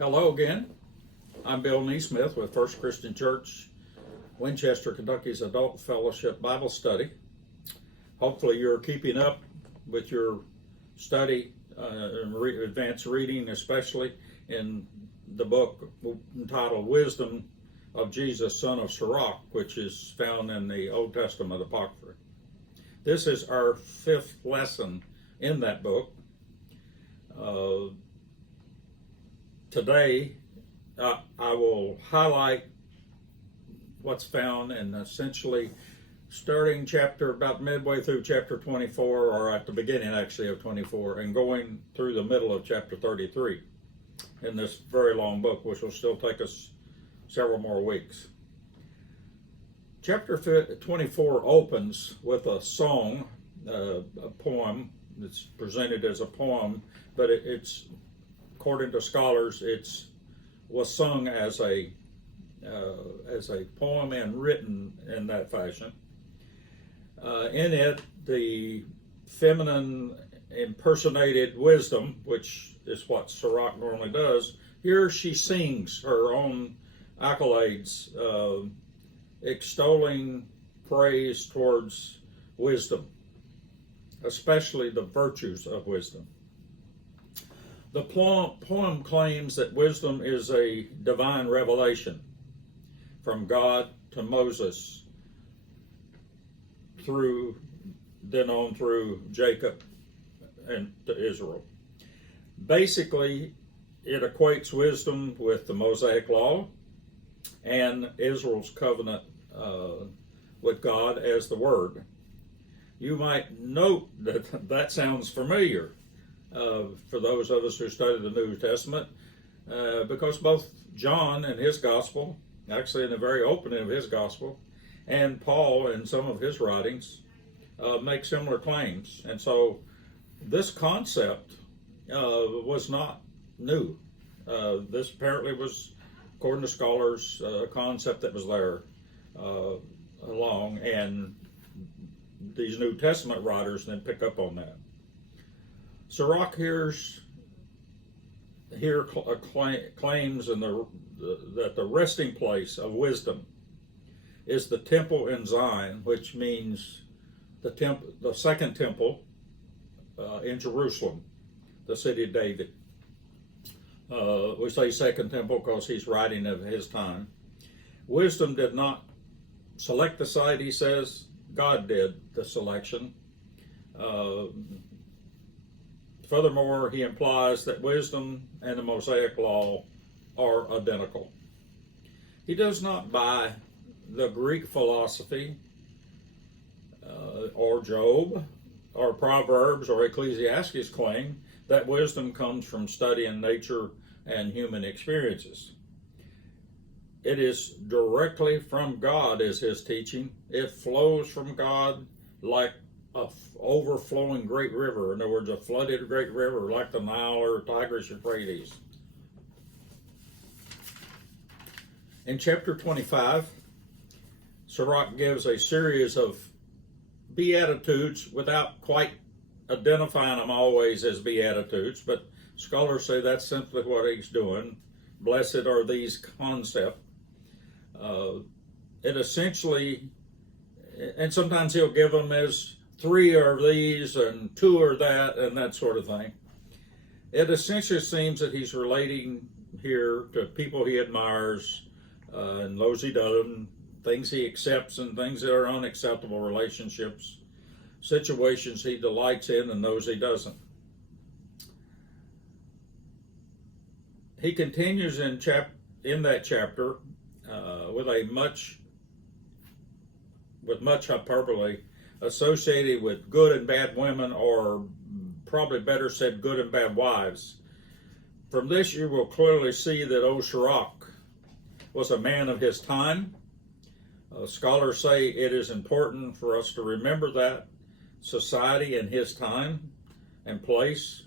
Hello again. I'm Bill Nesmith with First Christian Church, Winchester, Kentucky's Adult Fellowship Bible Study. Hopefully you're keeping up with your study, advanced reading, especially in the book entitled Wisdom of Jesus, Son of Sirach, which is found in the Old Testament Apocryphal. This is our fifth lesson in that book. Today, I will highlight what's found in essentially starting about midway through chapter 24, or at the beginning actually of 24, and going through the middle of chapter 33 in this very long book, which will still take us several more weeks. Chapter 24 opens with a song, a poem. It's presented as a poem, but it's, according to scholars, was sung as a poem and written in that fashion. In it, the feminine impersonated wisdom, which is what Sirach normally does, here she sings her own accolades, extolling praise towards wisdom, especially the virtues of wisdom. The poem claims that wisdom is a divine revelation from God to Moses, then on through Jacob and to Israel. Basically, it equates wisdom with the Mosaic Law and Israel's covenant with God as the Word. You might note that sounds familiar for those of us who study the New Testament, because both John in his gospel, actually in the very opening of his gospel, and Paul in some of his writings make similar claims. And so this concept was not new. This apparently was, according to scholars, a concept that was there along, and these New Testament writers then pick up on that. Sirach claims that the resting place of wisdom is the temple in Zion, which means the second temple in Jerusalem, the city of David. We say second temple because he's writing of his time. Wisdom did not select the site, he says. God did the selection. Furthermore, he implies that wisdom and the Mosaic Law are identical. He does not buy the Greek philosophy or Job or Proverbs or Ecclesiastes claim that wisdom comes from studying nature and human experiences. It is directly from God, is his teaching. It flows from God like a overflowing great river. In other words, a flooded great river like the Nile or Tigris Euphrates. In chapter 25, Sirach gives a series of Beatitudes without quite identifying them always as Beatitudes, but scholars say that's simply what he's doing. Blessed are these concepts. It essentially, and sometimes he'll give them as 3 are these and 2 are that and that sort of thing. It essentially seems that he's relating here to people he admires and those he doesn't, things he accepts and things that are unacceptable, relationships, situations he delights in and those he doesn't. He continues in that chapter with much hyperbole associated with good and bad women, or probably better said, good and bad wives. From this, you will clearly see that Sirach was a man of his time. Scholars say it is important for us to remember that society in his time and place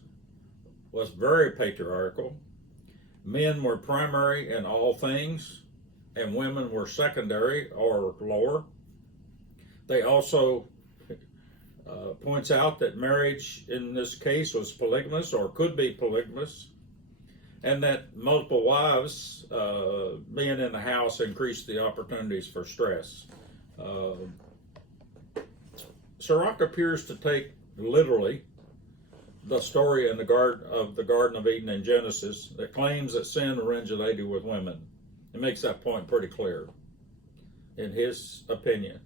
was very patriarchal. Men were primary in all things, and women were secondary or lower. They also points out that marriage in this case was polygamous or could be polygamous. and that multiple wives being in the house increased the opportunities for stress. Sirach appears to take literally the story in the Garden of Eden in Genesis that claims that sin originated with women. It makes that point pretty clear, in his opinion.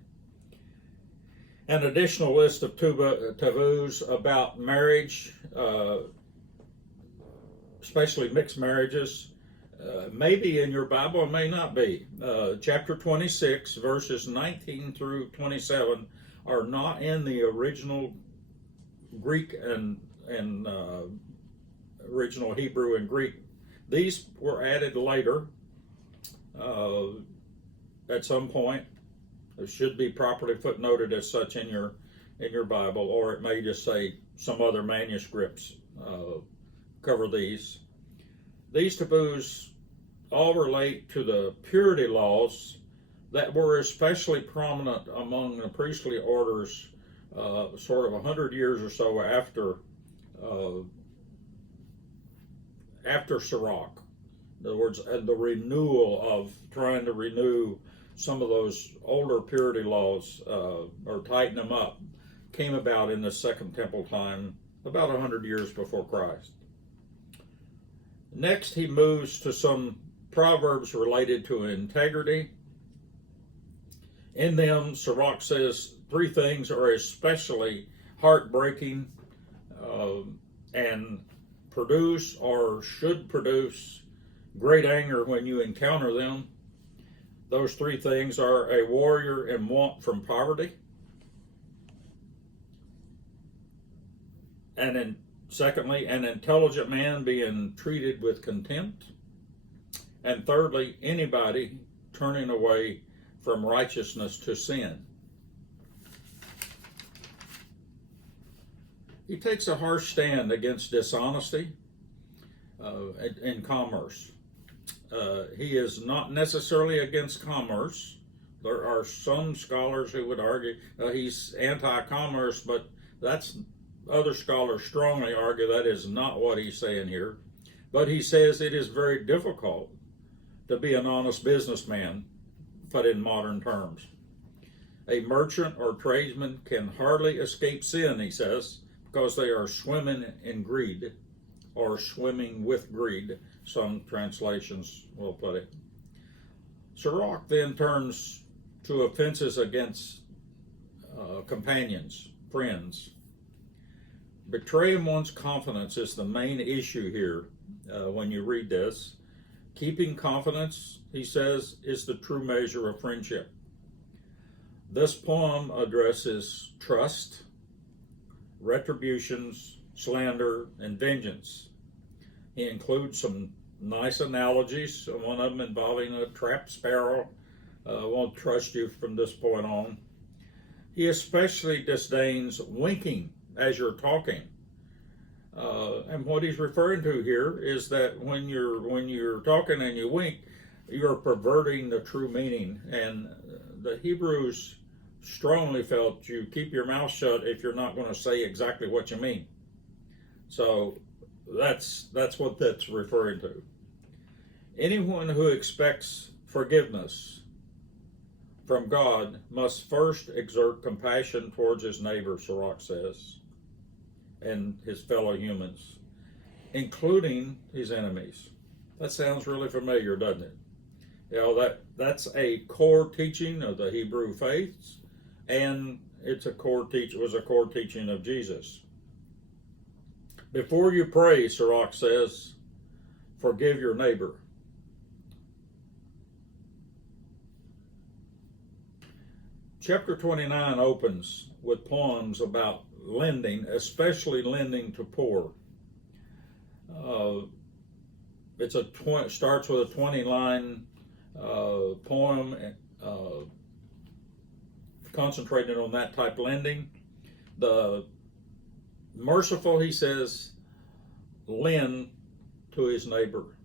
An additional list of taboos about marriage, especially mixed marriages, may be in your Bible, may not be. Chapter 26, verses 19 through 27 are not in the original Greek and original Hebrew and Greek. These were added later at some point. It should be properly footnoted as such in your Bible, or it may just say some other manuscripts cover these. These taboos all relate to the purity laws that were especially prominent among the priestly orders sort of 100 years or so after Sirach. In other words, the renewal of trying to renew some of those older purity laws or tighten them up came about in the Second Temple time, about 100 years before Christ. Next, he moves to some proverbs related to integrity. In them, Sirach says 3 things are especially heartbreaking and produce or should produce great anger when you encounter them. Those 3 things are a warrior in want from poverty, and secondly, an intelligent man being treated with contempt, and thirdly, anybody turning away from righteousness to sin. He takes a harsh stand against dishonesty in commerce. He is not necessarily against commerce. There are some scholars who would argue he's anti-commerce, but other scholars strongly argue that is not what he's saying here. But he says it is very difficult to be an honest businessman, put in modern terms. A merchant or tradesman can hardly escape sin, he says, because they are swimming in greed, or swimming with greed, some translations will put it. Sirach then turns to offenses against companions, friends. Betraying one's confidence is the main issue here when you read this. Keeping confidence, he says, is the true measure of friendship. This poem addresses trust, retributions, slander, and vengeance. He includes some nice analogies, one of them involving a trapped sparrow. Won't trust you from this point on. He especially disdains winking as you're talking. And what he's referring to here is that when you're talking and you wink, you're perverting the true meaning. And the Hebrews strongly felt you keep your mouth shut if you're not going to say exactly what you mean. So that's what that's referring to. Anyone who expects forgiveness from God must first exert compassion towards his neighbor, Sirach says, and his fellow humans, including his enemies. That sounds really familiar, doesn't it? You know, that's a core teaching of the Hebrew faiths, and it was a core teaching of Jesus. Before you pray, Sirach says, forgive your neighbor. Chapter 29 opens with poems about lending, especially lending to poor. It starts with a 20-line poem concentrated on that type of lending. The merciful, he says, lend to his neighbor.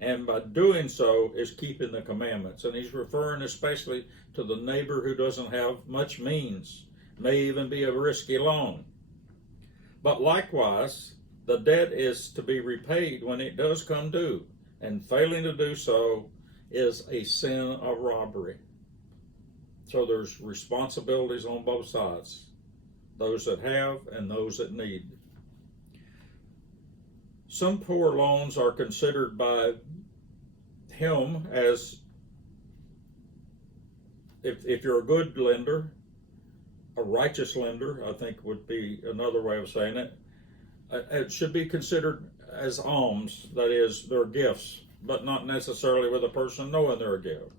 And by doing so is keeping the commandments. And he's referring especially to the neighbor who doesn't have much means, may even be a risky loan. But likewise, the debt is to be repaid when it does come due, and failing to do so is a sin of robbery. So there's responsibilities on both sides, those that have and those that need. Some poor loans are considered by him as, if you're a good lender, a righteous lender, I think would be another way of saying it, it should be considered as alms, that is, they're gifts, but not necessarily with a person knowing they're a gift.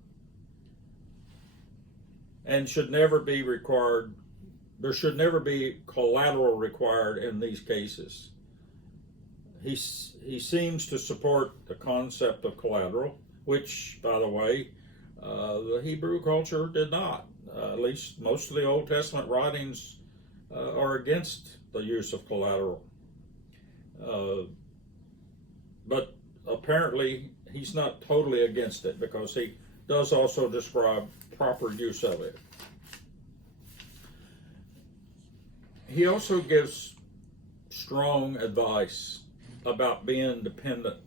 And should never be required, there should never be collateral required in these cases. He seems to support the concept of collateral, which, by the way, the Hebrew culture did not. At least most of the Old Testament writings are against the use of collateral. But apparently he's not totally against it, because he does also describe proper use of it. He also gives strong advice about being dependent,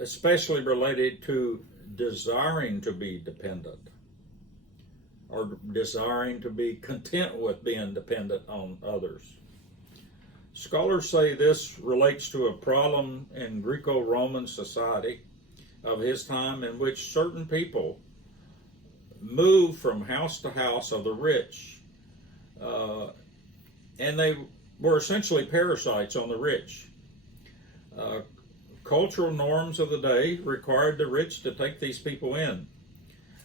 especially related to desiring to be dependent, or desiring to be content with being dependent on others. Scholars say this relates to a problem in Greco-Roman society of his time, in which certain people moved from house to house of the rich, and they were essentially parasites on the rich. Cultural norms of the day required the rich to take these people in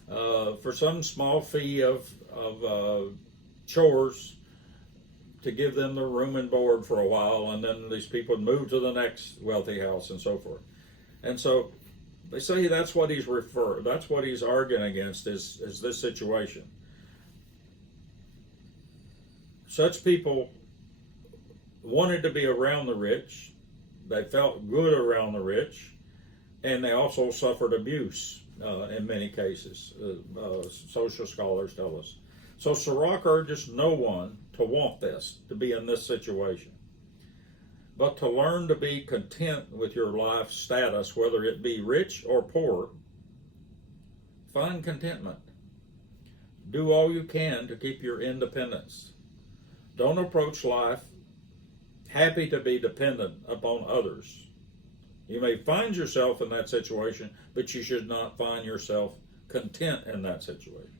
for some small fee of chores, to give them their room and board for a while, and then these people would move to the next wealthy house and so forth. And so they say that's what he's that's what he's arguing against, is this situation. Such people wanted to be around the rich, they felt good around the rich, and they also suffered abuse in many cases, social scholars tell us. So Sirach urges no one to want this, to be in this situation, but to learn to be content with your life status, whether it be rich or poor. Find contentment. Do all you can to keep your independence. Don't approach life happy to be dependent upon others. You may find yourself in that situation, but you should not find yourself content in that situation.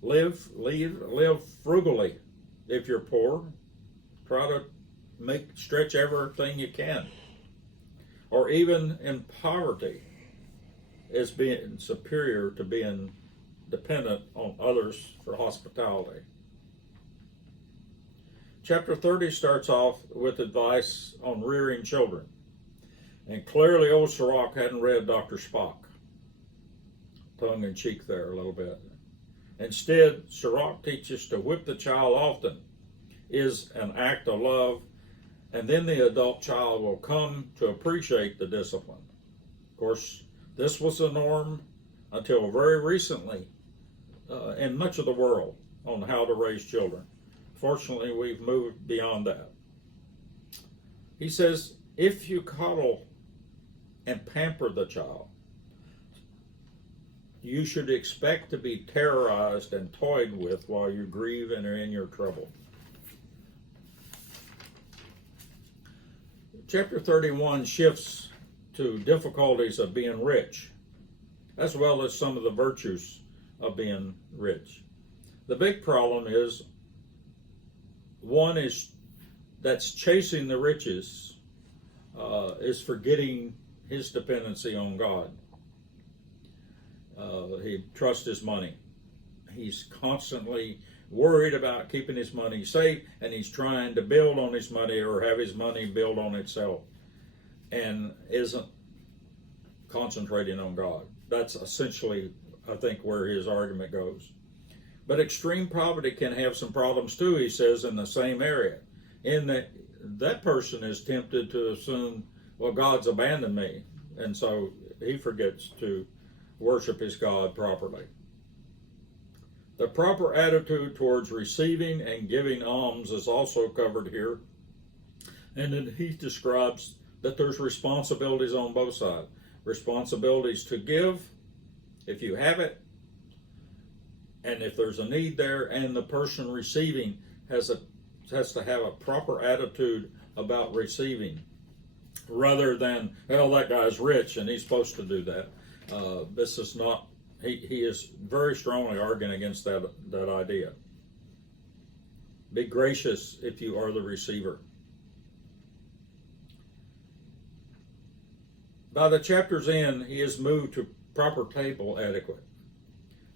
Live frugally. If you're poor, try to stretch everything you can. Or even in poverty, is being superior to being dependent on others for hospitality. Chapter 30 starts off with advice on rearing children. And clearly old Sirach hadn't read Dr. Spock. Tongue in cheek there a little bit. Instead, Sirach teaches to whip the child often is an act of love, and then the adult child will come to appreciate the discipline. Of course, this was the norm until very recently in much of the world on how to raise children. Fortunately, we've moved beyond that. He says, if you coddle and pamper the child, you should expect to be terrorized and toyed with while you grieve and are in your trouble. Chapter 31 shifts to difficulties of being rich, as well as some of the virtues of being rich. The big problem is one is that's chasing the riches is forgetting his dependency on God. He trusts his money. He's constantly worried about keeping his money safe, and he's trying to build on his money or have his money build on itself, and isn't concentrating on God. That's essentially, I think, where his argument goes. But extreme poverty can have some problems too, he says, in the same area, in that person is tempted to assume, well, God's abandoned me, and so he forgets to worship his God properly. The proper attitude towards receiving and giving alms is also covered here. And then he describes that there's responsibilities on both sides. Responsibilities to give, if you have it, and if there's a need there, and the person receiving has to have a proper attitude about receiving, rather than, well, that guy's rich and he's supposed to do that. This is not. He is very strongly arguing against that idea. Be gracious if you are the receiver. By the chapter's end, he has moved to proper table etiquette,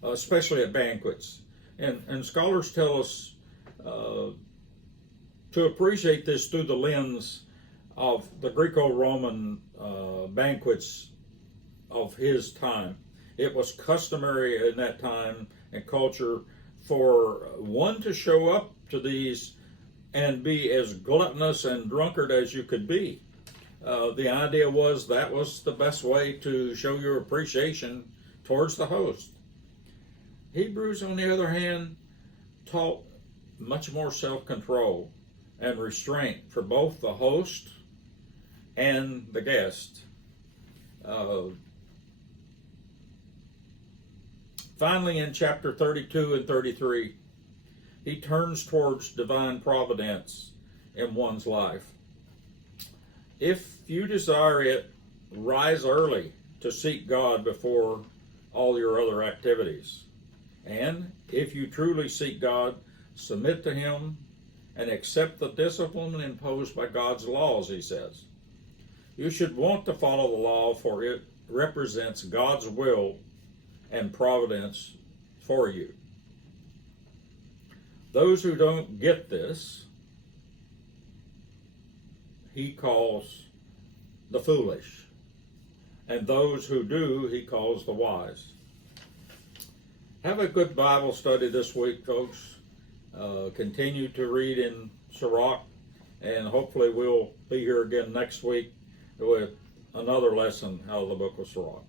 especially at banquets. And scholars tell us to appreciate this through the lens of the Greco-Roman banquets of his time. It was customary in that time and culture for one to show up to these and be as gluttonous and drunkard as you could be. The idea was that was the best way to show your appreciation towards the host. Hebrews, on the other hand, taught much more self-control and restraint for both the host and the guest. Finally, in chapter 32 and 33, he turns towards divine providence in one's life. If you desire it, rise early to seek God before all your other activities. And if you truly seek God, submit to Him and accept the discipline imposed by God's laws, he says. You should want to follow the law, for it represents God's will and providence for you. Those who don't get this, he calls the foolish. And those who do, he calls the wise. Have a good Bible study this week, folks. Continue to read in Sirach, and hopefully we'll be here again next week with another lesson out of the book of Sirach.